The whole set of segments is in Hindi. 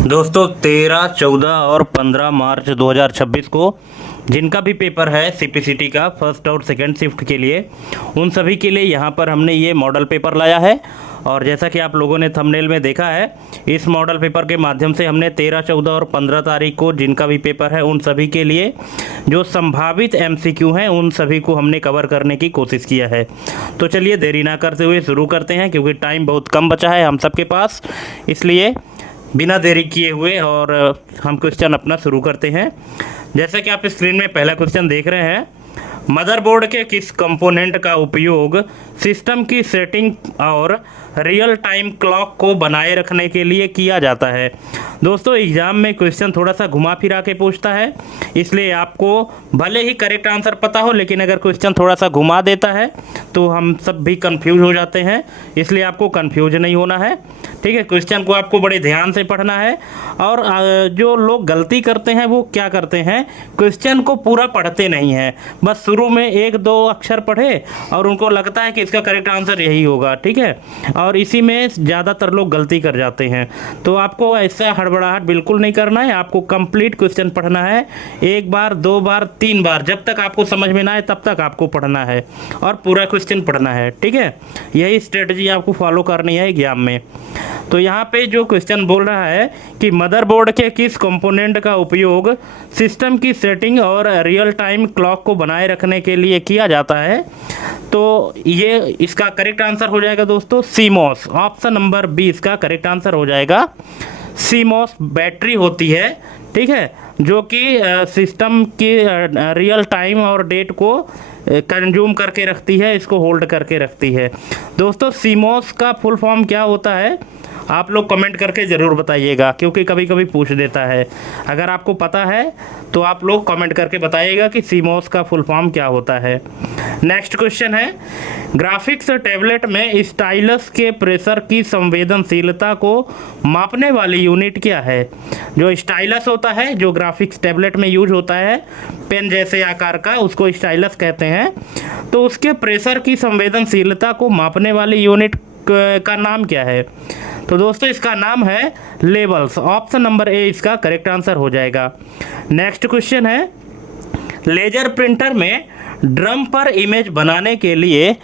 दोस्तों 13, 14 और 15 मार्च 2026 को जिनका भी पेपर है सीपीसीटी का फर्स्ट और सेकंड शिफ्ट के लिए, उन सभी के लिए यहाँ पर हमने ये मॉडल पेपर लाया है। और जैसा कि आप लोगों ने थंबनेल में देखा है, इस मॉडल पेपर के माध्यम से हमने 13, 14 और 15 तारीख को जिनका भी पेपर है उन सभी के लिए जो संभावित एमसीक्यू हैं उन सभी को हमने कवर करने की कोशिश किया है। तो चलिए देरी ना करते हुए शुरू करते हैं, क्योंकि टाइम बहुत कम बचा है हम सबके पास, इसलिए बिना देरी किए हुए और हम क्वेश्चन अपना शुरू करते हैं। जैसा कि आप स्क्रीन में पहला क्वेश्चन देख रहे हैं, मदरबोर्ड के किस कंपोनेंट का उपयोग सिस्टम की सेटिंग और रियल टाइम क्लॉक को बनाए रखने के लिए किया जाता है। दोस्तों एग्ज़ाम में क्वेश्चन थोड़ा सा घुमा फिरा के पूछता है, इसलिए आपको भले ही करेक्ट आंसर पता हो, लेकिन अगर क्वेश्चन थोड़ा सा घुमा देता है तो हम सब भी कंफ्यूज हो जाते हैं, इसलिए आपको कंफ्यूज नहीं होना है। ठीक है, क्वेश्चन को आपको बड़े ध्यान से पढ़ना है। और जो लोग गलती करते हैं वो क्या करते हैं, क्वेश्चन को पूरा पढ़ते नहीं हैं, बस शुरू में 1-2 अक्षर पढ़े और उनको लगता है कि इसका करेक्ट आंसर यही होगा। ठीक है, और इसी में ज़्यादातर लोग गलती कर जाते हैं। तो आपको ऐसा हड़बड़ाहट बिल्कुल नहीं करना है, आपको कंप्लीट क्वेश्चन पढ़ना है, 1 बार 2 बार 3 बार, जब तक आपको समझ में ना आए तब तक आपको पढ़ना है और पूरा क्वेश्चन पढ़ना है। ठीक है, यही स्ट्रेटजी आपको फॉलो करनी है एग्जाम में। तो यहाँ पे जो क्वेश्चन बोल रहा है कि मदरबोर्ड के किस कंपोनेंट का उपयोग सिस्टम की सेटिंग और रियल टाइम क्लॉक को बनाए रखने के लिए किया जाता है, तो ये इसका करेक्ट आंसर हो जाएगा दोस्तों सीमॉस। ऑप्शन नंबर बी इसका करेक्ट आंसर हो जाएगा। सीमॉस बैटरी होती है, ठीक है, जो कि सिस्टम की रियल टाइम और डेट को कंज्यूम करके रखती है, इसको होल्ड करके रखती है। दोस्तों सीमॉस का फुल फॉर्म क्या होता है, आप लोग कमेंट करके ज़रूर बताइएगा, क्योंकि कभी कभी पूछ देता है। अगर आपको पता है तो आप लोग कमेंट करके बताइएगा कि सीमॉस का फुल फॉर्म क्या होता है। नेक्स्ट क्वेश्चन है, ग्राफिक्स टैबलेट में स्टाइलस के प्रेशर की संवेदनशीलता को मापने वाली यूनिट क्या है। जो स्टाइलस होता है, जो ग्राफिक्स टैबलेट में यूज होता है पेन जैसे आकार का, उसको स्टाइलस कहते हैं। तो उसके प्रेशर की संवेदनशीलता को मापने वाली यूनिट का नाम क्या है। तो दोस्तों इसका नाम है लेवल्स। ऑप्शन नंबर ए इसका करेक्ट आंसर हो जाएगा। नेक्स्ट क्वेश्चन है, लेजर प्रिंटर में ड्रम पर इमेज बनाने के लिए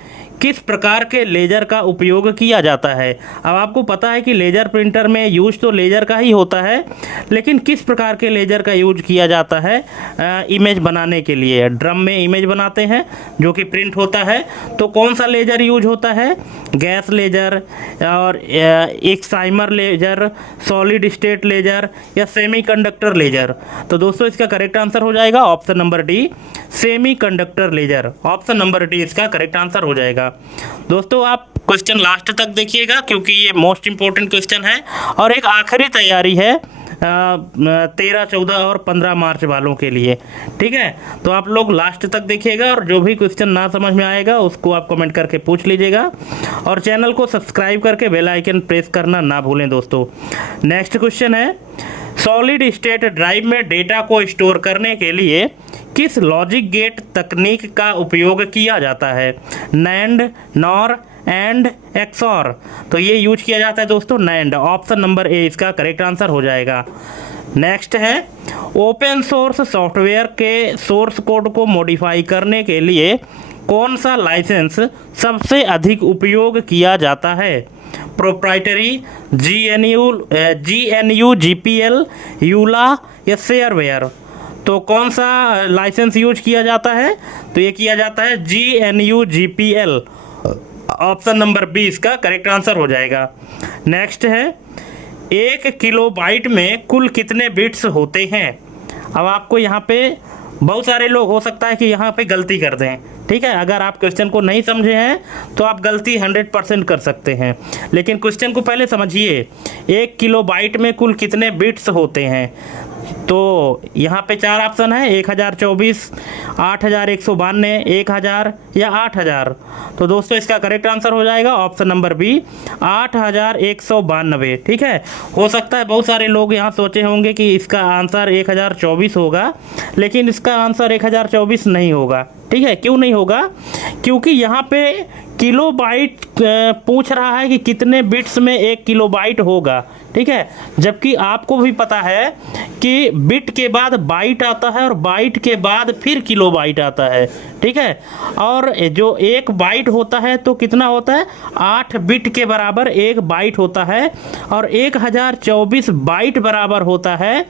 किस प्रकार के लेजर का उपयोग किया जाता है। अब आपको पता है कि लेजर प्रिंटर में यूज तो लेजर का ही होता है, लेकिन किस प्रकार के लेजर का यूज किया जाता है इमेज बनाने के लिए। ड्रम में इमेज बनाते हैं जो कि प्रिंट होता है, तो कौन सा लेजर यूज होता है, गैस लेजर और excimer laser, solid state laser या सेमीकंडक्टर लेजर। तो दोस्तों इसका करेक्ट आंसर हो जाएगा option number D, semiconductor laser. Option number D इसका करेक्ट आंसर हो जाएगा। दोस्तों आप क्वेश्चन लास्ट तक देखिएगा, क्योंकि ये मोस्ट इंपॉर्टेंट क्वेश्चन है और एक आखिरी तैयारी है 13, 14 और 15 मार्च वालों के लिए। ठीक है, तो आप लोग लास्ट तक देखिएगा और जो भी क्वेश्चन ना समझ में आएगा उसको आप कमेंट करके पूछ लीजिएगा, और चैनल को सब्सक्राइब करके बेल आइकन प्रेस करना ना भूलें दोस्तों। नेक्स्ट क्वेश्चन है, सॉलिड स्टेट ड्राइव में डेटा को स्टोर करने के लिए किस लॉजिक गेट तकनीक का उपयोग किया जाता है। NAND, nor, and, XOR. तो ये यूज किया जाता है दोस्तों नैंड। ऑप्शन नंबर ए इसका करेक्ट आंसर हो जाएगा। नेक्स्ट है, ओपन सोर्स सॉफ्टवेयर के सोर्स कोड को मॉडिफाई करने के लिए कौन सा लाइसेंस सबसे अधिक उपयोग किया जाता है। प्रोप्राइटरी, GNU GPL, यूला या शेयरवेयर। तो कौन सा लाइसेंस यूज किया जाता है, तो ये किया जाता है GNU GPL। Option number B इसका करेक्ट आंसर हो जाएगा। नेक्स्ट है, 1 किलोबाइट में कुल कितने बिट्स होते हैं। अब आपको यहाँ पे बहुत सारे लोग हो सकता है कि यहाँ पे गलती कर दें। ठीक है, अगर आप क्वेश्चन को नहीं समझे हैं तो आप गलती 100% कर सकते हैं, लेकिन क्वेश्चन को पहले समझिए। 1 किलोबाइट में कुल कितने बिट्स होते हैं, तो यहाँ पे 4 ऑप्शन है, 1024, 8192, 1000 या 8000। तो दोस्तों इसका करेक्ट आंसर हो जाएगा ऑप्शन नंबर बी, 8192। ठीक है, हो सकता है बहुत सारे लोग यहाँ सोचे होंगे कि इसका आंसर 1024 होगा, लेकिन इसका आंसर 1024 नहीं होगा। ठीक है, क्यों नहीं होगा, क्योंकि यहाँ पे किलोबाइट पूछ रहा है कि कितने बिट्स में 1 किलोबाइट होगा। ठीक है, जबकि आपको भी पता है कि बिट के बाद बाइट आता है और बाइट के बाद फिर किलोबाइट आता है। ठीक है, और जो एक बाइट होता है तो कितना होता है, 8 बिट के बराबर एक बाइट होता है, और 1024 बाइट बराबर होता है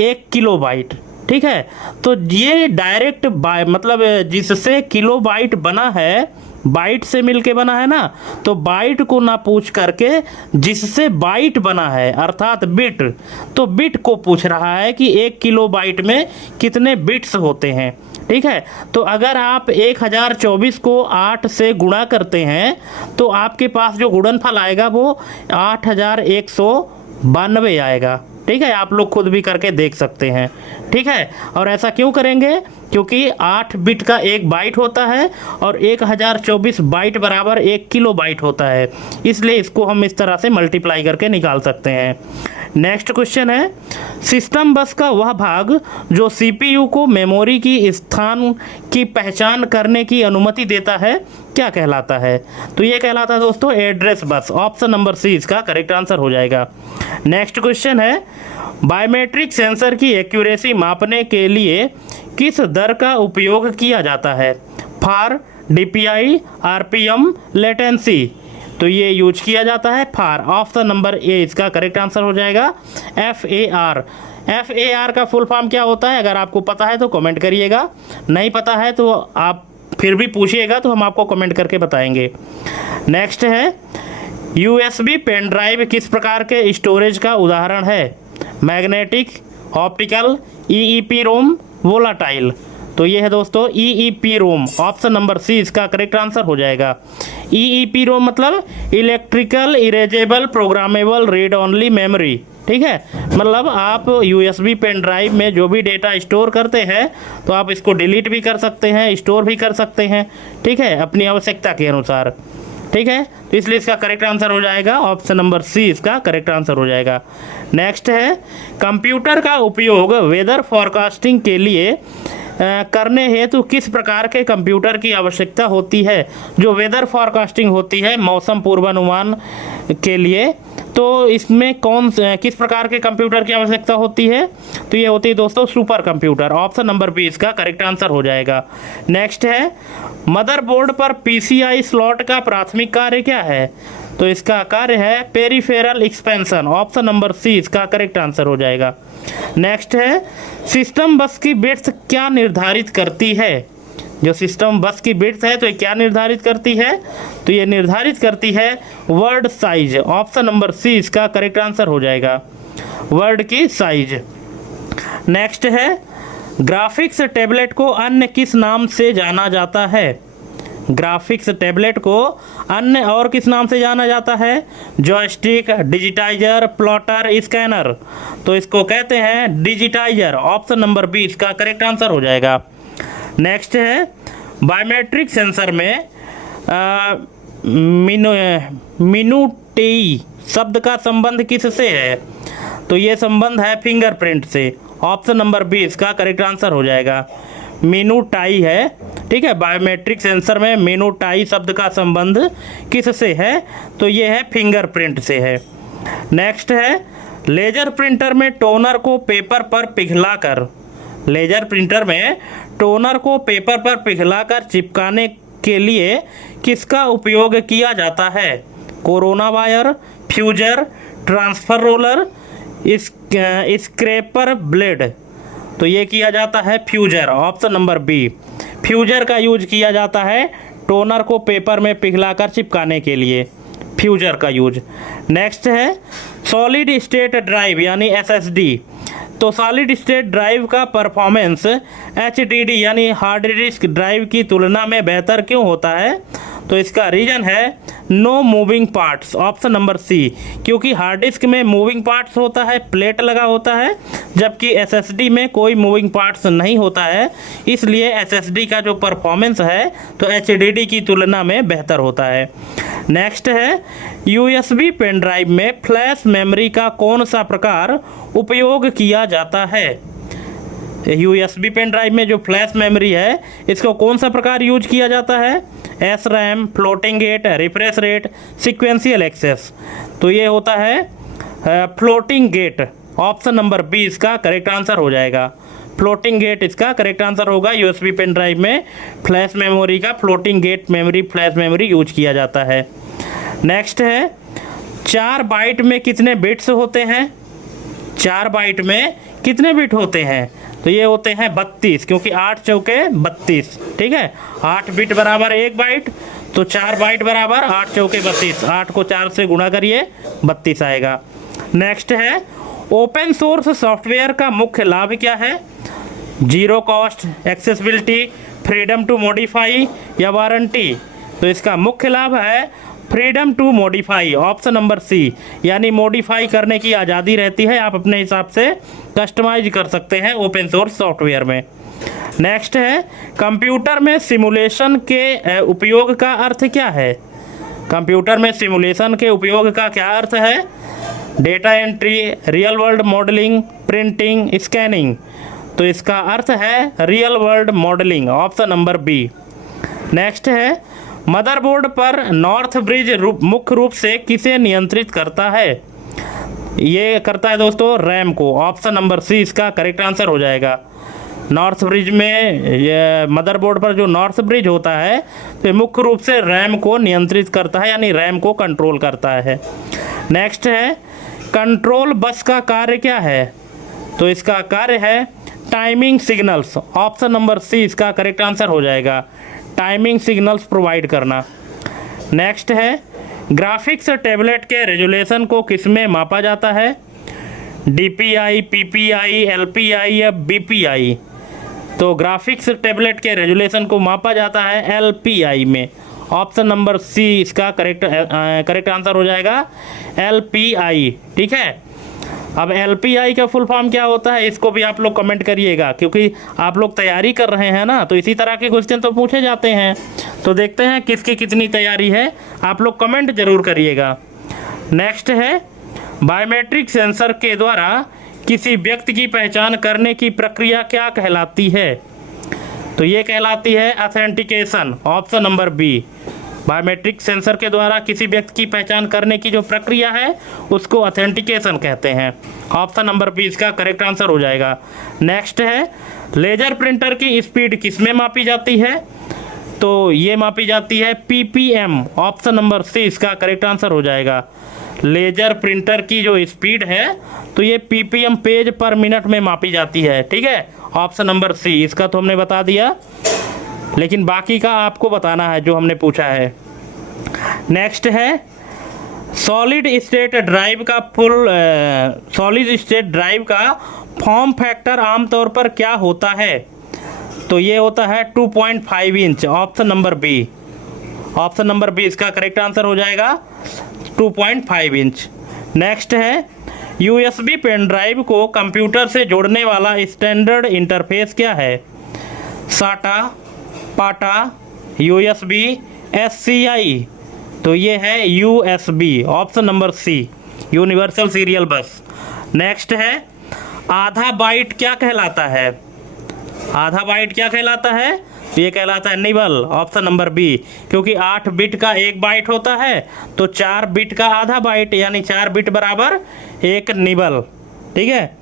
1 किलोबाइट। ठीक है, तो ये डायरेक्ट मतलब जिससे किलोबाइट बना है, बाइट से मिलके बना है ना, तो बाइट को ना पूछ करके जिससे बाइट बना है अर्थात बिट, तो बिट को पूछ रहा है कि 1 किलोबाइट में कितने बिट्स होते हैं। ठीक है, तो अगर आप 1024 को 8 से गुणा करते हैं तो आपके पास जो गुणनफल आएगा वो 8192 आएगा। ठीक है, आप लोग खुद भी करके देख सकते हैं। ठीक है, और ऐसा क्यों करेंगे, क्योंकि 8 बिट का एक बाइट होता है और 1024 बाइट बराबर 1 किलो बाइट होता है, इसलिए इसको हम इस तरह से मल्टीप्लाई करके निकाल सकते हैं। नेक्स्ट क्वेश्चन है, सिस्टम बस का वह भाग जो सीपीयू को मेमोरी की स्थान की पहचान करने की अनुमति देता है क्या कहलाता है? तो ये कहलाता है दोस्तों address bus. Option number C इसका करेक्ट आंसर हो जाएगा। नेक्स्ट क्वेश्चन है, बायोमेट्रिक सेंसर की एक्यूरेसी मापने के लिए किस दर का उपयोग किया जाता है? फार, डीपीआई, आरपीएम, लेटेंसी। तो ये यूज किया जाता है फार। ऑप्शन नंबर ए इसका करेक्ट आंसर हो जाएगा FAR। FAR का फुल फॉर्म क्या होता है? अगर आपको पता है तो कमेंट करिएगा, नहीं पता है तो आप फिर भी पूछिएगा तो हम आपको कमेंट करके बताएंगे। नेक्स्ट है, USB पेन ड्राइव किस प्रकार के स्टोरेज का उदाहरण है? Magnetic, optical, EEPROM, volatile. तो ये है दोस्तों EEPROM। ऑप्शन नंबर सी इसका करेक्ट आंसर हो जाएगा। EEPROM मतलब electrical erasable programmable read only memory. ठीक है, मतलब आप USB पेन ड्राइव में जो भी डेटा स्टोर करते हैं तो आप इसको डिलीट भी कर सकते हैं, स्टोर भी कर सकते हैं। ठीक है, अपनी आवश्यकता के अनुसार। ठीक है, तो इसलिए इसका करेक्ट आंसर हो जाएगा ऑप्शन नंबर सी इसका करेक्ट आंसर हो जाएगा। नेक्स्ट है, कंप्यूटर का उपयोग वेदर फॉरकास्टिंग के लिए करने हेतु किस प्रकार के कंप्यूटर की आवश्यकता होती है? जो वेदर फॉरकास्टिंग होती है मौसम पूर्वानुमान के लिए, तो इसमें किस प्रकार के कंप्यूटर की आवश्यकता होती है? तो ये होती है दोस्तों super computer. Option number B इसका करेक्ट आंसर हो जाएगा। नेक्स्ट है, मदरबोर्ड पर PCI स्लॉट का प्राथमिक कार्य क्या है? तो इसका कार्य है peripheral expansion. Option number C इसका करेक्ट आंसर हो जाएगा। नेक्स्ट है, सिस्टम बस की बिट्स क्या निर्धारित करती है? जो सिस्टम बस की बिट्स है तो ये क्या निर्धारित करती है? तो ये निर्धारित करती है word size. Option number C इसका करेक्ट आंसर हो जाएगा, वर्ड की साइज। नेक्स्ट है, ग्राफिक्स टैबलेट को अन्य किस नाम से जाना जाता है? ग्राफिक्स टैबलेट को अन्य और किस नाम से जाना जाता है? Joystick, digitiser, plotter, scanner. तो इसको कहते हैं डिजिटाइजर। ऑप्शन नंबर बी इसका करेक्ट आंसर हो जाएगा। नेक्स्ट है, बायोमेट्रिक सेंसर में मिनुटेई शब्द का संबंध किससे है? तो ये संबंध है फिंगरप्रिंट से। ऑप्शन नंबर बी इसका करेक्ट आंसर हो जाएगा, मिनुटाई है। ठीक है, बायोमेट्रिक सेंसर में मिनुटाई शब्द का संबंध किससे है? तो ये है फिंगरप्रिंट से है। नेक्स्ट है, लेजर प्रिंटर में टोनर को पेपर पर पिघलाकर, लेजर प्रिंटर में टोनर को पेपर पर पिघलाकर चिपकाने के लिए किसका उपयोग किया जाता है? Corona wire, fuser, transfer roller, scraper blade. तो ये किया जाता है fuser. Option number B, fuser का यूज किया जाता है टोनर को पेपर में पिघलाकर चिपकाने के लिए, फ्यूजर का यूज। नेक्स्ट है, सॉलिड स्टेट ड्राइव यानी SSD। तो सॉलिड स्टेट ड्राइव का परफॉर्मेंस HDD यानी हार्ड डिस्क ड्राइव की तुलना में बेहतर क्यों होता है? तो इसका रीज़न है no moving parts. Option number C, क्योंकि हार्ड डिस्क में मूविंग पार्ट्स होता है, प्लेट लगा होता है, जबकि SSD में कोई मूविंग पार्ट्स नहीं होता है, इसलिए SSD का जो परफॉर्मेंस है तो HDD की तुलना में बेहतर होता है। नेक्स्ट है, USB पेन ड्राइव में फ्लैश मेमोरी का कौन सा प्रकार उपयोग किया जाता है? USB पेन ड्राइव में जो फ्लैश मेमोरी है इसको कौन सा प्रकार यूज किया जाता है? SRAM, floating rate, refresh rate, sequential access. तो ये होता है floating gate, option number B इसका करेक्ट आंसर हो जाएगा। फ्लोटिंग गेट इसका करेक्ट आंसर होगा। यूएसबी पेन ड्राइव में फ्लैश मेमोरी का floating gate memory flash memory use किया जाता है। नेक्स्ट है 4 बाइट में कितने बिट्स होते हैं? 4 बाइट में कितने बिट होते हैं? तो ये होते हैं 32, क्योंकि 8 चौके 32, ठीक है। 8 बिट बराबर 1 बाइट, तो 4 बाइट बराबर 8 चौके 32, 8 को 4 से गुणा करिए 32 आएगा। नेक्स्ट है ओपन सोर्स सॉफ्टवेयर का मुख्य लाभ क्या है? Zero cost, accessibility, freedom to modify या वारंटी? तो इसका मुख्य लाभ है freedom to modify, option number C, यानी मॉडिफाई करने की आज़ादी रहती है, आप अपने हिसाब से कस्टमाइज कर सकते हैं ओपन सोर्स सॉफ्टवेयर में। नेक्स्ट है कंप्यूटर में सिमुलेशन के उपयोग का अर्थ क्या है? कंप्यूटर में सिमुलेशन के उपयोग का क्या अर्थ है? Data entry, real world modelling, printing, scanning? तो इसका अर्थ है real world modelling, option number B. Next है मदरबोर्ड पर नॉर्थ ब्रिज मुख्य रूप से किसे नियंत्रित करता है? ये करता है दोस्तों रैम को, ऑप्शन नंबर सी इसका करेक्ट आंसर हो जाएगा। नॉर्थ ब्रिज में ये मदरबोर्ड पर जो नॉर्थ ब्रिज होता है तो मुख्य रूप से रैम को नियंत्रित करता है, यानी रैम को कंट्रोल करता है। नेक्स्ट है कंट्रोल बस का कार्य क्या है? तो इसका कार्य है timing signals, option number C इसका करेक्ट आंसर हो जाएगा। टाइमिंग सिग्नल्स प्रोवाइड करना। नेक्स्ट है ग्राफिक्स टैबलेट के रेजोल्यूशन को किसमें मापा जाता है? DPI, PPI, LPI या BPI? तो ग्राफिक्स टैबलेट के रेजोल्यूशन को मापा जाता है LPI में, ऑप्शन नंबर सी इसका करेक्ट आंसर हो जाएगा LPI, ठीक है। अब LPI का फुल फॉर्म क्या होता है इसको भी आप लोग कमेंट करिएगा, क्योंकि आप लोग तैयारी कर रहे हैं ना, तो इसी तरह के क्वेश्चन तो पूछे जाते हैं। तो देखते हैं किसकी कितनी तैयारी है, आप लोग कमेंट जरूर करिएगा। नेक्स्ट है बायोमेट्रिक सेंसर के द्वारा किसी व्यक्ति की पहचान करने की प्रक्रिया क्या कहलाती है? तो ये कहलाती है authentication, option number B. Biometric sensor के द्वारा किसी व्यक्ति की पहचान करने की जो प्रक्रिया है उसको ऑथेंटिकेशन कहते हैं, ऑप्शन नंबर बी इसका करेक्ट आंसर हो जाएगा। नेक्स्ट है लेजर प्रिंटर की स्पीड किसमें मापी जाती है? तो ये मापी जाती है PPM, ऑप्शन नंबर सी इसका करेक्ट आंसर हो जाएगा। लेजर प्रिंटर की जो स्पीड है तो ये PPM पेज पर मिनट में मापी जाती है, ठीक है, ऑप्शन नंबर सी। इसका तो हमने बता दिया, लेकिन बाकी का आपको बताना है जो हमने पूछा है। नेक्स्ट है सॉलिड स्टेट ड्राइव का फॉर्म फैक्टर आमतौर पर क्या होता है? तो ये होता है 2.5 inch, option number B. Option number B इसका करेक्ट आंसर हो जाएगा 2.5 इंच। नेक्स्ट है USB पेन ड्राइव को कंप्यूटर से जोड़ने वाला स्टैंडर्ड इंटरफेस क्या है? SATA, पाटा, USB, SCI? तो ये है USB, option number C, universal serial bus. Next है आधा बाइट क्या कहलाता है? आधा बाइट क्या कहलाता है? तो ये कहलाता है निबल, ऑप्शन नंबर बी, क्योंकि 8 बिट का 1 बाइट होता है तो 4 बिट का आधा बाइट, यानी 4 बिट बराबर 1 निबल, ठीक है।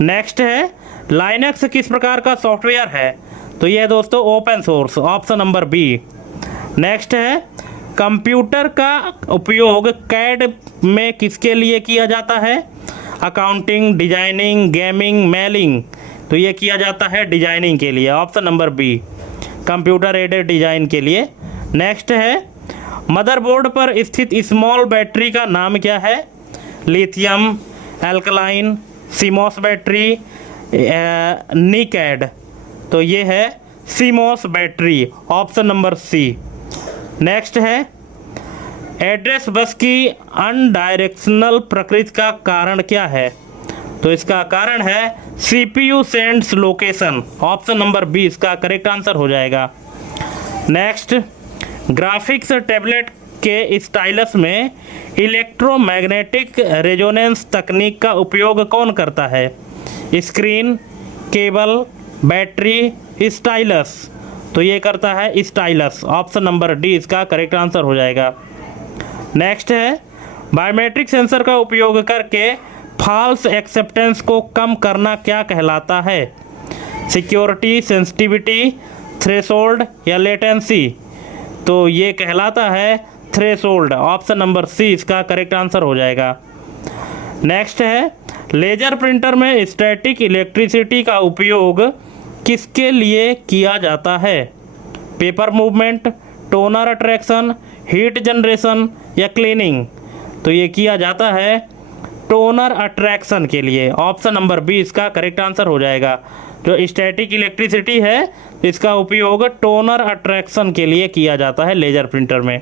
नेक्स्ट है लाइनक्स किस प्रकार का सॉफ्टवेयर है? तो ये दोस्तों open source, option number B. Next है कंप्यूटर का उपयोग कैड में किसके लिए किया जाता है? Accounting, designing, gaming, mailing? तो ये किया जाता है डिजाइनिंग के लिए, option number B, computer aided design के लिए। नेक्स्ट है मदरबोर्ड पर स्थित स्मॉल बैटरी का नाम क्या है? Lithium, alkaline, CMOS battery, NiCd? तो ये है CMOS battery, option number C. Next है एड्रेस बस की अनडायरेक्शनल प्रकृति का कारण क्या है? तो इसका कारण है CPU sends location, option number B इसका करेक्ट आंसर हो जाएगा। नेक्स्ट ग्राफिक्स टैबलेट के स्टाइलस में इलेक्ट्रोमैग्नेटिक रेजोनेंस तकनीक का उपयोग कौन करता है? Screen, cable, battery, stylus? तो ये करता है स्टाइलस, ऑप्शन नंबर डी इसका करेक्ट आंसर हो जाएगा। नेक्स्ट है बायोमेट्रिक सेंसर का उपयोग करके फॉल्स एक्सेप्टेंस को कम करना क्या कहलाता है? सिक्योरिटी, सेंसिटिविटी, थ्रेशोल्ड या लेटेंसी? तो ये कहलाता है थ्रेशोल्ड। ऑप्शन नंबर सी इसका करेक्ट आंसर हो जाएगा। नेक्स्ट है, लेजर प्रिंटर में स्टैटिक इलेक्ट्रिसिटी का उपयोग किसके लिए किया जाता है? Paper movement, toner attraction, heat generation या क्लीनिंग? तो ये किया जाता है टोनर अट्रैक्शन के लिए। ऑप्शन नंबर बी इसका करेक्ट आंसर हो जाएगा। जो स्टैटिक इलेक्ट्रिसिटी है इसका उपयोग टोनर अट्रैक्शन के लिए किया जाता है लेजर प्रिंटर में।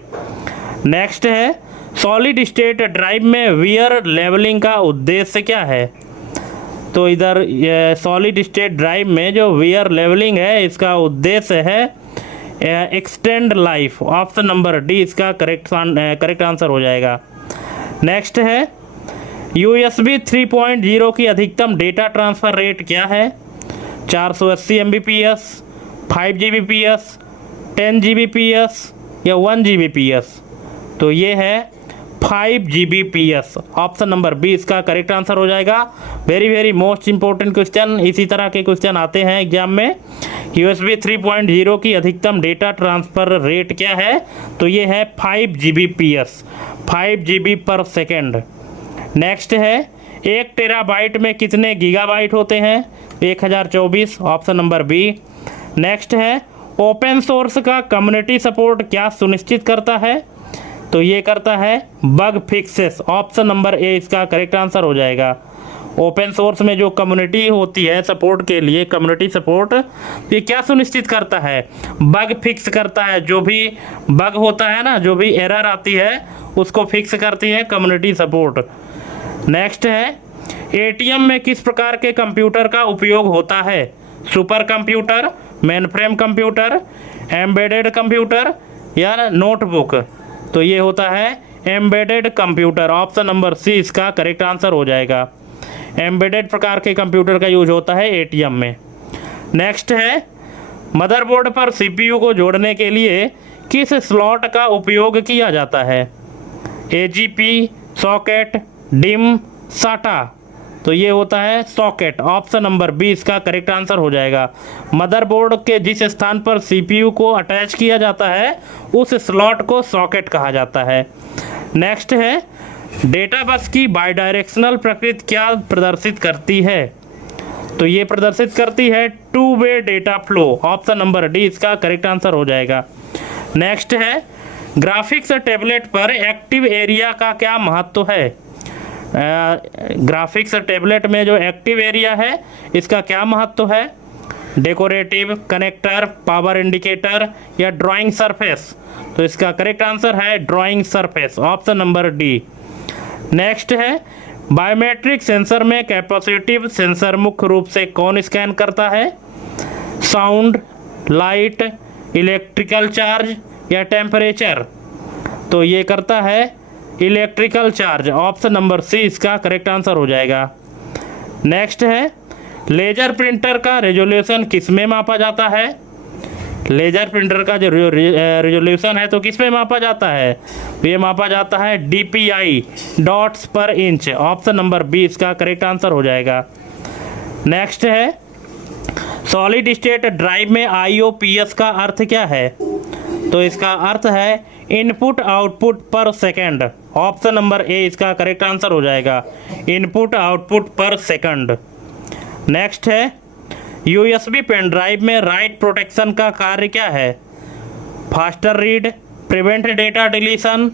नेक्स्ट है, सॉलिड स्टेट ड्राइव में वियर लेवलिंग का उद्देश्य क्या है? तो इधर सॉलिड स्टेट ड्राइव में जो वियर लेवलिंग है इसका उद्देश्य है extend life. Option number D इसका करेक्ट आंसर हो जाएगा। नेक्स्ट है, USB 3.0 की अधिकतम डेटा ट्रांसफ़र रेट क्या है? 480 Mbps, 5 Gbps, 10 Gbps या 1 Gbps? तो ये है 5 Gbps। ऑप्शन नंबर बी इसका करेक्ट आंसर हो जाएगा। वेरी मोस्ट इंपॉर्टेंट क्वेश्चन, इसी तरह के क्वेश्चन आते हैं एग्जाम में। USB 3.0 की अधिकतम डेटा ट्रांसफ़र रेट क्या है? तो ये है 5 Gbps, 5 GB पर सेकेंड। नेक्स्ट है, 1 टेराबाइट में कितने गीगाबाइट होते हैं? 1024। Option number B. नेक्स्ट है, ओपन सोर्स का कम्युनिटी सपोर्ट क्या सुनिश्चित करता है? तो ये करता है bug fixes. Option number A इसका करेक्ट आंसर हो जाएगा। ओपन सोर्स में जो कम्युनिटी होती है सपोर्ट के लिए, कम्युनिटी सपोर्ट, ये क्या सुनिश्चित करता है? बग फिक्स करता है। जो भी बग होता है ना, जो भी एरर आती है उसको फिक्स करती है कम्युनिटी सपोर्ट। नेक्स्ट है, ATM में किस प्रकार के कंप्यूटर का उपयोग होता है? Super computer, mainframe computer, embedded computer या नोटबुक? तो ये होता है embedded computer. Option number C इसका करेक्ट आंसर हो जाएगा। एम्बेडेड प्रकार के कंप्यूटर का यूज होता है ATM में। नेक्स्ट है, मदरबोर्ड पर CPU को जोड़ने के लिए किस स्लॉट का उपयोग किया जाता है? AGP, सॉकेट, डिम, साटा? तो ये होता है सॉकेट। ऑप्शन नंबर बी इसका करेक्ट आंसर हो जाएगा। मदरबोर्ड के जिस स्थान पर CPU को अटैच किया जाता है उस स्लॉट को सॉकेट कहा जाता है। नेक्स्ट है, डेटा बस की बाइडायरेक्शनल प्रकृति क्या प्रदर्शित करती है? तो ये प्रदर्शित करती है two way data flow. Option number D इसका करेक्ट आंसर हो जाएगा। नेक्स्ट है, ग्राफिक्स टैबलेट पर एक्टिव एरिया का क्या महत्व है? ग्राफिक्स टैबलेट में जो एक्टिव एरिया है इसका क्या महत्व है? डेकोरेटिव, कनेक्टर, पावर इंडिकेटर या ड्राइंग सरफेस? तो इसका करेक्ट आंसर है drawing surface. Option number D. Next है, बायोमेट्रिक सेंसर में कैपेसिटिव सेंसर मुख्य रूप से कौन स्कैन करता है? साउंड, लाइट, इलेक्ट्रिकल चार्ज या टेम्परेचर? तो ये करता है electrical charge. Option number C इसका करेक्ट आंसर हो जाएगा। नेक्स्ट है, लेजर प्रिंटर का रेजोल्यूशन किस में मापा जाता है? लेजर प्रिंटर का जो रेजोल्यूशन है तो किस में मापा जाता है? ये मापा जाता है DPI, dots per inch. Option number B इसका करेक्ट आंसर हो जाएगा। नेक्स्ट है, सॉलिड स्टेट ड्राइव में IOPS का अर्थ क्या है? तो इसका अर्थ है इनपुट आउटपुट पर सेकंड। ऑप्शन नंबर ए इसका करेक्ट आंसर हो जाएगा। इनपुट आउटपुट पर सेकंड। नेक्स्ट है, USB पेन ड्राइव में राइट प्रोटेक्शन का कार्य क्या है? Faster read, prevent data deletion,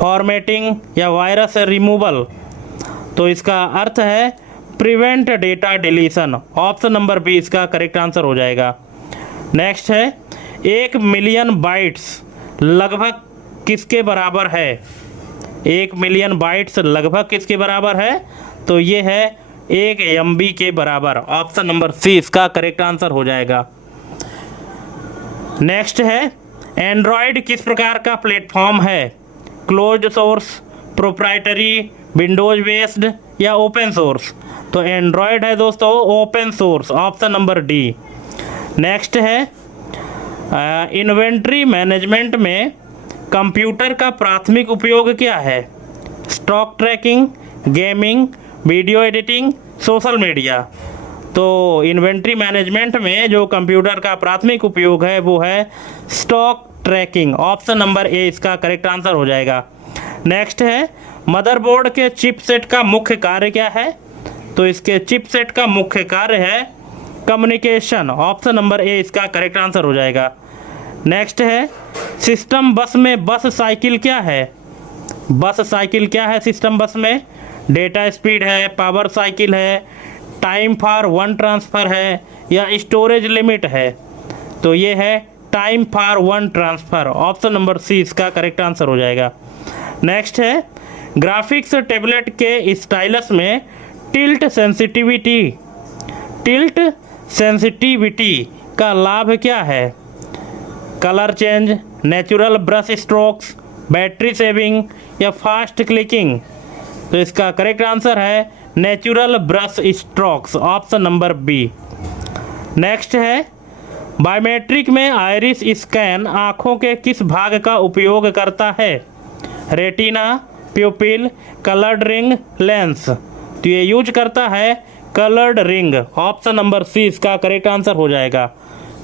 formatting या वायरस रिमूवल? तो इसका अर्थ है prevent data deletion. Option number B इसका करेक्ट आंसर हो जाएगा। नेक्स्ट है, 1 मिलियन बाइट्स लगभग किसके बराबर है? 1 मिलियन बाइट्स लगभग किसके बराबर है? तो ये है 1 MB के बराबर। ऑप्शन नंबर सी इसका करेक्ट आंसर हो जाएगा। नेक्स्ट है, एंड्रॉयड किस प्रकार का प्लेटफॉर्म है? Closed source, proprietary, Windows based या ओपन सोर्स? तो एंड्रॉयड है दोस्तों open source. Option number D. Next है, इन्वेंट्री मैनेजमेंट में कंप्यूटर का प्राथमिक उपयोग क्या है? Stock tracking, gaming, video editing, social media. तो इन्वेंट्री मैनेजमेंट में जो कंप्यूटर का प्राथमिक उपयोग है वो है stock tracking. Option number A इसका करेक्ट आंसर हो जाएगा। नेक्स्ट है मदरबोर्ड के चिपसेट का मुख्य कार्य क्या है? तो इसके चिपसेट का मुख्य कार्य है कम्युनिकेशन। ऑप्शन नंबर ए इसका करेक्ट आंसर हो जाएगा। नेक्स्ट है सिस्टम बस में बस साइकिल क्या है? बस साइकिल क्या है सिस्टम बस में? डेटा स्पीड है, पावर साइकिल है, टाइम फॉर वन ट्रांसफ़र है या स्टोरेज लिमिट है? तो ये है time for one transfer. Option number C इसका करेक्ट आंसर हो जाएगा। नेक्स्ट है ग्राफिक्स टैबलेट के स्टाइलस में टिल्ट सेंसिटिविटी का लाभ क्या है? Colour change, natural brush strokes, battery saving या फास्ट क्लिकिंग? तो इसका करेक्ट आंसर है natural brush strokes. Option number B. Next है बायोमेट्रिक में आइरिस स्कैन आँखों के किस भाग का उपयोग करता है? Retina, pupil, coloured ring, lens? तो ये यूज करता है coloured ring. Option number C इसका करेक्ट आंसर हो जाएगा।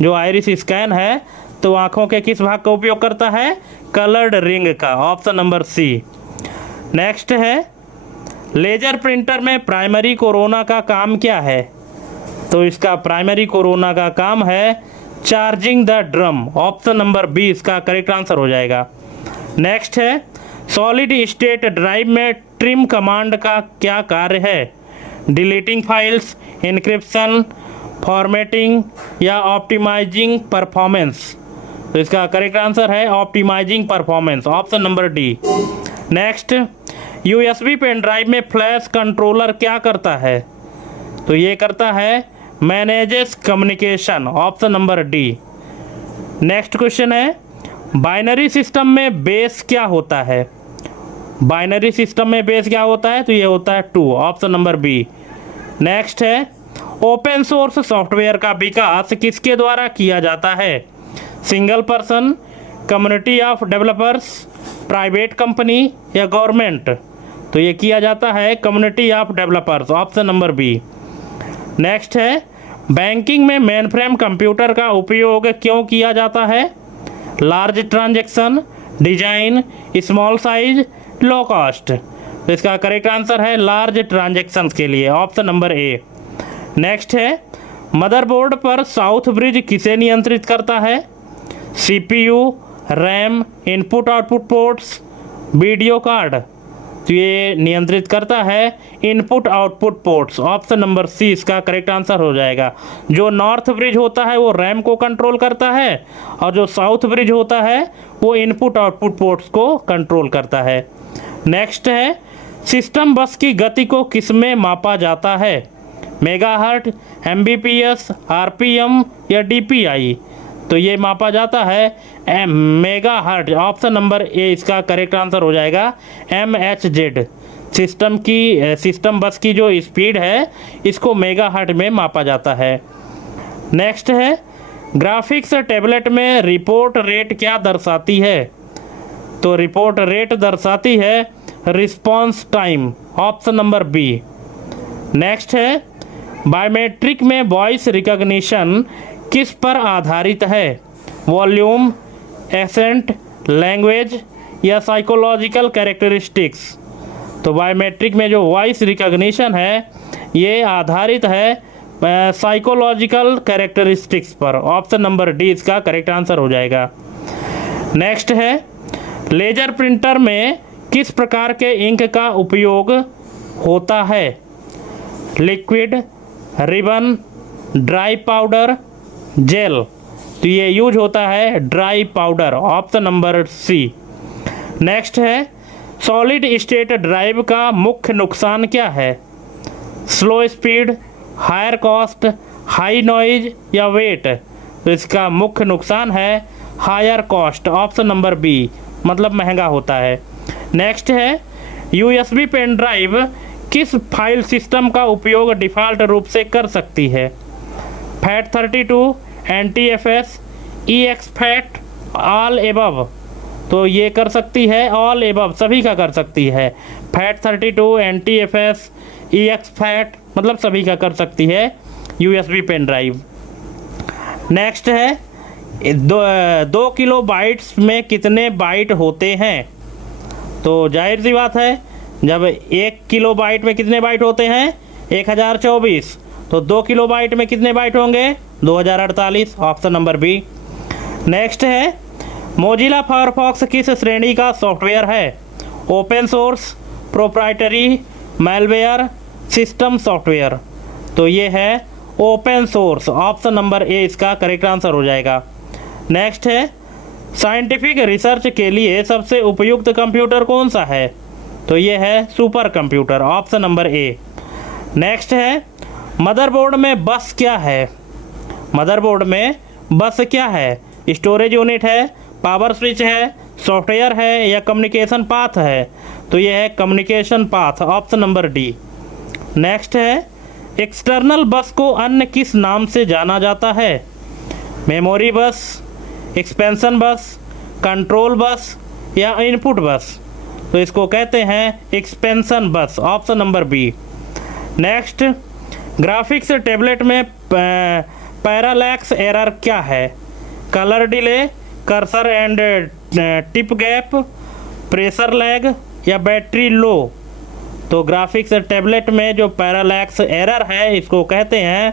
जो आइरिस स्कैन है तो आँखों के किस भाग का उपयोग करता है? कलर्ड रिंग का। Option number C. नेक्स्ट है लेजर प्रिंटर में प्राइमरी कोरोना का काम क्या है? तो इसका प्राइमरी कोरोना का काम है charging the drum. Option number B इसका करेक्ट आंसर हो जाएगा। नेक्स्ट है सॉलिड स्टेट ड्राइव में ट्रिम कमांड का क्या कार्य है? डिलीटिंग फाइल्स, इनक्रिप्शन, फॉर्मेटिंग या ऑप्टिमाइजिंग परफॉर्मेंस? तो इसका करेक्ट आंसर है optimising performance. Option number D. Next USB pen drive में फ्लैश कंट्रोलर क्या करता है? तो ये करता है manages communication. Option number D. Next question है बाइनरी सिस्टम में बेस क्या होता है? बाइनरी सिस्टम में बेस क्या होता है? तो ये होता है 2। Option number B. नेक्स्ट है ओपन सोर्स सॉफ्टवेयर का विकास किसके द्वारा किया जाता है? Single person, community of developers, private company या गवर्नमेंट? तो ये किया जाता है community of developers. Option number B. Next है बैंकिंग में मेनफ्रेम कंप्यूटर का उपयोग क्यों किया जाता है? Large transaction, design, small size, low cost? तो इसका करेक्ट आंसर है लार्ज ट्रांजैक्शंस के लिए। ऑप्शन नंबर ए। नेक्स्ट है मदरबोर्ड पर साउथ ब्रिज किसे नियंत्रित करता है? CPU, RAM, input output ports, video card? तो ये नियंत्रित करता है input output ports. Option number C इसका करेक्ट आंसर हो जाएगा। जो नॉर्थ ब्रिज होता है वो रैम को कंट्रोल करता है और जो साउथ ब्रिज होता है वो इनपुट आउटपुट पोर्ट्स को कंट्रोल करता है। नेक्स्ट है सिस्टम बस की गति को किस में मापा जाता है? मेगाहर्ट, एमबीपीएस, आरपीएम या डीपीआई? तो ये मापा जाता है मेगाहर्ट। ऑप्शन नंबर ए इसका करेक्ट आंसर हो जाएगा एमएचजेड। सिस्टम बस की जो स्पीड है इसको मेगाहर्ट में मापा जाता है। नेक्स्ट है ग्राफिक्स टैबलेट में रिपोर्ट रेट क्या दर्शाती है? तो रिपोर्ट रेट दर्शाती है response time. Option number B. Next है बायोमेट्रिक में वॉइस रिकॉग्निशन किस पर आधारित है? वॉल्यूम, एसेंट, लैंग्वेज या साइकोलॉजिकल कैरेक्टरिस्टिक्स? तो बायोमेट्रिक में जो वॉइस रिकॉग्निशन है ये आधारित है साइकोलॉजिकल कैरेक्टरिस्टिक्स पर। ऑप्शन नंबर डी इसका करेक्ट आंसर हो जाएगा। नेक्स्ट है लेजर प्रिंटर में किस प्रकार के इंक का उपयोग होता है? Liquid, ribbon, dry powder, gel? तो ये यूज होता है dry powder. Option number C. Next है सॉलिड स्टेट ड्राइव का मुख्य नुकसान क्या है? Slow speed, higher cost, high noise या वेट? तो इसका मुख्य नुकसान है higher cost. Option number B, मतलब महंगा होता है। नेक्स्ट है यूएसबी पेन ड्राइव किस फाइल सिस्टम का उपयोग डिफ़ॉल्ट रूप से कर सकती है? FAT32, NTFS, EXFAT, all above? तो ये कर सकती है ऑल एबव, सभी का कर सकती है। FAT32, NTFS, EXFAT, मतलब सभी का कर सकती है USB पेन ड्राइव। नेक्स्ट है 2 किलो बाइट्स में कितने बाइट होते हैं? तो जाहिर सी बात है, जब 1 किलो बाइट में कितने बाइट होते हैं? 1024। तो 2 किलो बाइट में कितने बाइट होंगे? 2048, ऑप्शन नंबर बी। नेक्स्ट है मोजिला फायरफॉक्स किस श्रेणी का सॉफ्टवेयर है? Open source, proprietary, malware, system software. तो ये है open source, option number A इसका करेक्ट आंसर हो जाएगा। नेक्स्ट है साइंटिफिक रिसर्च के लिए सबसे उपयुक्त कंप्यूटर कौन सा है? तो ये है सुपर कंप्यूटर, ऑप्शन नंबर ए। नेक्स्ट है मदरबोर्ड में बस क्या है? मदरबोर्ड में बस क्या है? स्टोरेज यूनिट है, पावर स्विच है, सॉफ्टवेयर है या कम्युनिकेशन पाथ है? तो ये है communication path, option number D. Next है एक्सटर्नल बस को अन्य किस नाम से जाना जाता है? मेमोरी बस, एक्सपेंशन बस, कंट्रोल बस या इनपुट बस? तो इसको कहते हैं expansion bus, option number B. Next graphics tablet में पैरालैक्स एरर क्या है? Colour delay, cursor and tip gap, pressure lag या बैटरी लो? तो ग्राफिक्स टैबलेट में जो पैरालैक्स एरर है इसको कहते हैं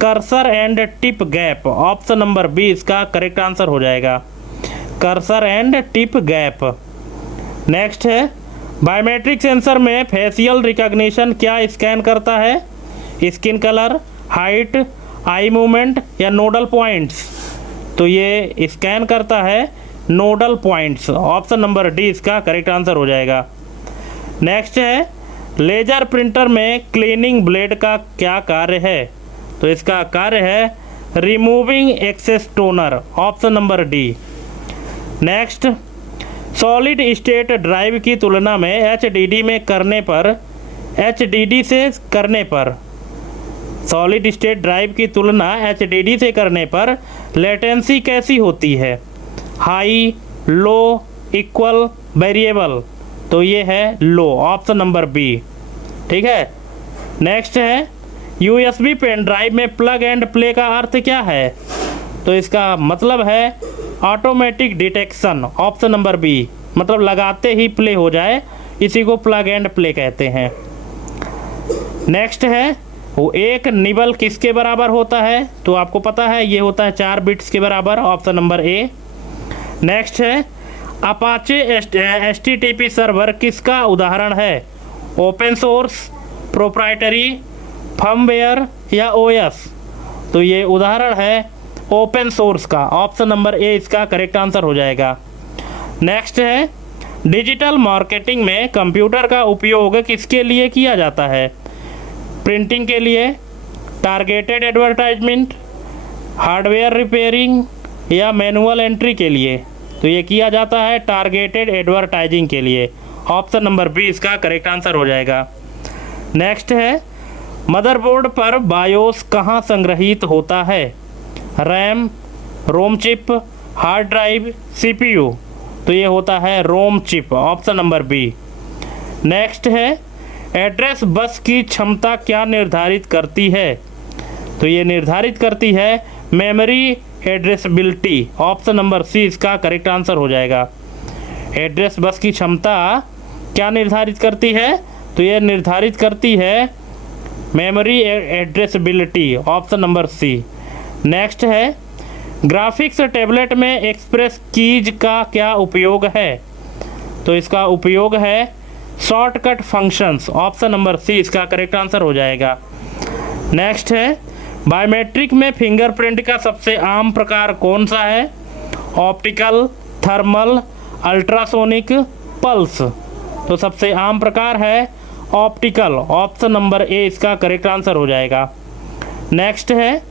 cursor and tip gap, option number B इसका करेक्ट आंसर हो जाएगा, cursor and tip gap. Next है बायोमेट्रिक सेंसर में फेशियल रिकॉग्निशन क्या स्कैन करता है? Skin colour, height, eye movement या नोडल पॉइंट्स? तो ये स्कैन करता है nodal points, option number D इसका करेक्ट आंसर हो जाएगा। नेक्स्ट है लेजर प्रिंटर में क्लीनिंग ब्लेड का क्या कार्य है? तो इसका कार्य है removing access toner, option number D. Next solid state drive की तुलना में HDD में करने पर, HDD से करने पर, सॉलिड स्टेट ड्राइव की तुलना HDD से करने पर लेटेंसी कैसी होती है? हाई, लो, इक्वल, वेरिएबल? तो ये है लो, ऑप्शन नंबर बी। ठीक है। नेक्स्ट है USB पेन ड्राइव में प्लग एंड प्ले का अर्थ क्या है? तो इसका मतलब है automatic detection, option number B, मतलब लगाते ही प्ले हो जाए, इसी को प्लग एंड प्ले कहते हैं। नेक्स्ट है वो एक निबल किसके बराबर होता है? तो आपको पता है ये होता है 4 बिट्स के बराबर, ऑप्शन नंबर ए। नेक्स्ट है अपाचे HTTP सर्वर किसका उदाहरण है? ओपन सोर्स, प्रोप्राइटरी, फर्मवेयर या OS? तो ये उदाहरण है ओपन सोर्स का, ऑप्शन नंबर ए इसका करेक्ट आंसर हो जाएगा। नेक्स्ट है डिजिटल मार्केटिंग में कंप्यूटर का उपयोग किसके लिए किया जाता है? प्रिंटिंग के लिए, टारगेटेड एडवर्टाइजमेंट, हार्डवेयर रिपेयरिंग या मैनुअल एंट्री के लिए? तो ये किया जाता है टारगेटेड एडवर्टाइजिंग के लिए, ऑप्शन नंबर बी इसका करेक्ट आंसर हो जाएगा। नेक्स्ट है मदरबोर्ड पर बायोस कहाँ संग्रहित होता है? RAM, ROM chip, hard drive, CPU? तो ये होता है ROM chip, option number B. Next है एड्रेस बस की क्षमता क्या निर्धारित करती है? तो ये निर्धारित करती है memory addressability, option number C इसका करेक्ट आंसर हो जाएगा। एड्रेस बस की क्षमता क्या निर्धारित करती है? तो ये निर्धारित करती है memory addressability, option number C. Next है ग्राफिक्स टैबलेट में एक्सप्रेस कीज का क्या उपयोग है? तो इसका उपयोग है shortcut functions, option number C इसका करेक्ट आंसर हो जाएगा। नेक्स्ट है बायोमेट्रिक में फिंगरप्रिंट का सबसे आम प्रकार कौन सा है? Optical, thermal, ultrasonic, pulse? तो सबसे आम प्रकार है ऑप्टिकल, ऑप्शन नंबर ए इसका करेक्ट आंसर हो जाएगा। नेक्स्ट है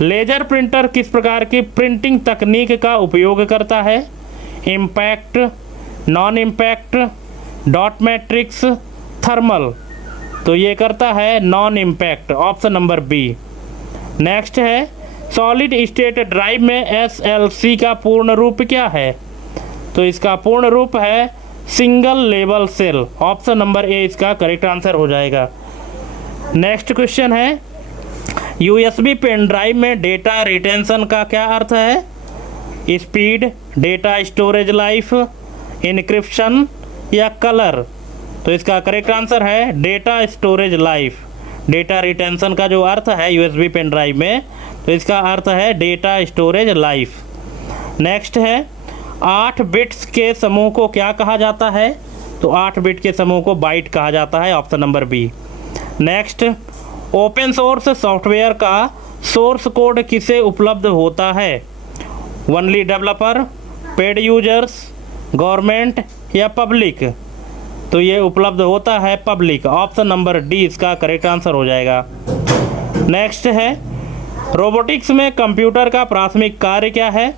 लेजर प्रिंटर किस प्रकार की प्रिंटिंग तकनीक का उपयोग करता है? Impact, non impact, dot matrix, thermal? तो ये करता है non impact, option number B. Next है सॉलिड स्टेट ड्राइव में SLC का पूर्ण रूप क्या है? तो इसका पूर्ण रूप है single level cell. Option number A इसका करेक्ट आंसर हो जाएगा। नेक्स्ट क्वेश्चन है, यूएसबी पेन ड्राइव में डेटा रिटेंशन का क्या अर्थ है? Speed, data storage life, encryption या कलर? तो इसका करेक्ट आंसर है data storage life. Data retention का जो अर्थ है यूएसबी पेन ड्राइव में, तो इसका अर्थ है डेटा स्टोरेज लाइफ। नेक्स्ट है, 8 बिट्स के समूह को क्या कहा जाता है? तो 8 बिट के समूह को बाइट कहा जाता है। Option number B. Next, open source software का सोर्स कोड किसे उपलब्ध होता है? Only developer, paid users, government या पब्लिक? तो ये उपलब्ध होता है पब्लिक। ऑप्शन नंबर डी इसका करेक्ट आंसर हो जाएगा। नेक्स्ट है, रोबोटिक्स में कंप्यूटर का प्राथमिक कार्य क्या है?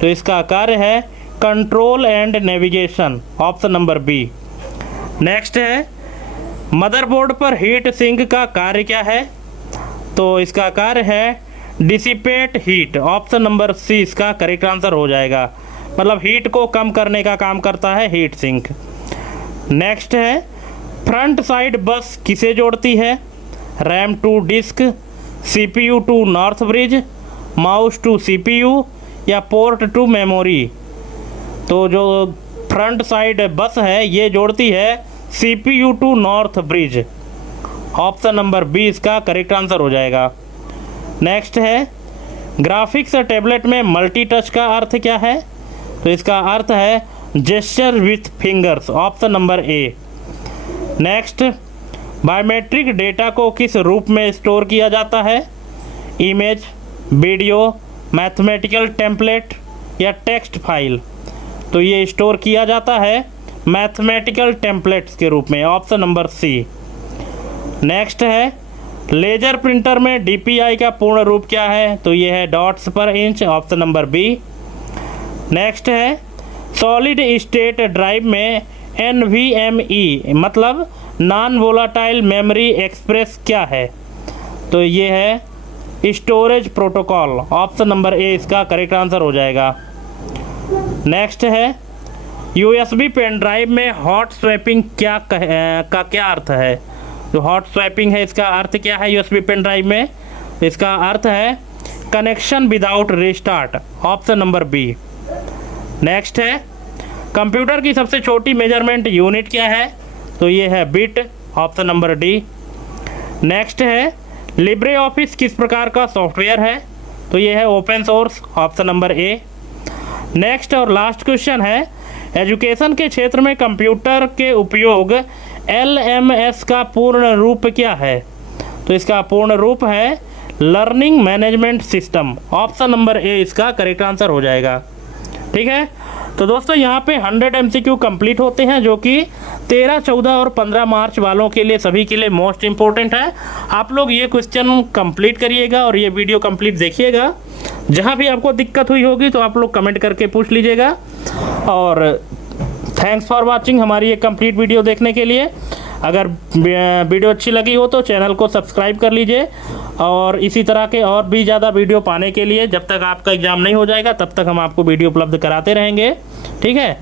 तो इसका कार्य है control and navigation. Option number B. Next है, मदरबोर्ड पर हीट सिंक का कार्य क्या है? तो इसका कार्य है dissipate heat. Option number C इसका करेक्ट आंसर हो जाएगा। मतलब हीट को कम करने का काम करता है हीट सिंक। नेक्स्ट है, फ्रंट साइड बस किसे जोड़ती है? RAM to disk, CPU to north bridge, mouse to CPU या पोर्ट टू मेमोरी? तो जो फ्रंट साइड बस है ये जोड़ती है CPU to north bridge. Option number B इसका करेक्ट आंसर हो जाएगा। नेक्स्ट है, ग्राफिक्स टैबलेट में मल्टी टच का अर्थ क्या है? तो इसका अर्थ है gesture with fingers. Option number A. Next, biometric data को किस रूप में स्टोर किया जाता है? इमेज, वीडियो, मैथमेटिकल टेम्पलेट या टेक्स्ट फाइल? तो ये स्टोर किया जाता है मैथमेटिकल टेम्पलेट्स के रूप में। Option number C. नेक्स्ट है, लेजर प्रिंटर में डीपीआई का पूर्ण रूप क्या है? तो ये है dots per inch. Option number B. Next है, सॉलिड स्टेट ड्राइव में NVMe मतलब नॉन वोलाटाइल मेमोरी एक्सप्रेस क्या है? तो ये है storage protocol. Option number A इसका करेक्ट आंसर हो जाएगा। नेक्स्ट है, USB पेन ड्राइव में हॉट स्वैपिंग का क्या अर्थ है? जो हॉट स्वैपिंग है इसका अर्थ क्या है USB पेन ड्राइव में? इसका अर्थ है connection without restart. Option number B. Next है, कंप्यूटर की सबसे छोटी मेजरमेंट यूनिट क्या है? तो ये है bit. Option number D. Next है, लिब्रे ऑफिस किस प्रकार का सॉफ्टवेयर है? तो ये है ओपन सोर्स। ऑप्शन नंबर ए। नेक्स्ट और लास्ट क्वेश्चन है, एजुकेशन के क्षेत्र में कंप्यूटर के उपयोग LMS का पूर्ण रूप क्या है? तो इसका पूर्ण रूप है learning management system. Option number A इसका करेक्ट आंसर हो जाएगा। ठीक है, तो दोस्तों यहाँ पे 100 MCQ कंप्लीट होते हैं, जो कि 13, 14 और 15 मार्च वालों के लिए सभी के लिए मोस्ट इम्पोर्टेंट है। आप लोग ये क्वेश्चन कंप्लीट करिएगा और ये वीडियो कंप्लीट देखिएगा। जहाँ भी आपको दिक्कत हुई होगी तो आप लोग कमेंट करके पूछ लीजिएगा। और थैंक्स फॉर वाचिंग हमारी ये कंप्लीट वीडियो देखने के लिए। अगर वीडियो अच्छी लगी हो तो चैनल को सब्सक्राइब कर लीजिए, और इसी तरह के और भी ज़्यादा वीडियो पाने के लिए जब तक आपका एग्ज़ाम नहीं हो जाएगा तब तक हम आपको वीडियो उपलब्ध कराते रहेंगे। ठीक है,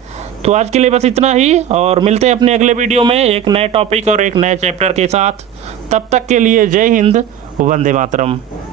तो आज के लिए बस इतना ही, और मिलते हैं अपने अगले वीडियो में एक नए टॉपिक और एक नए चैप्टर के साथ। तब तक के लिए जय हिंद, वंदे मातरम।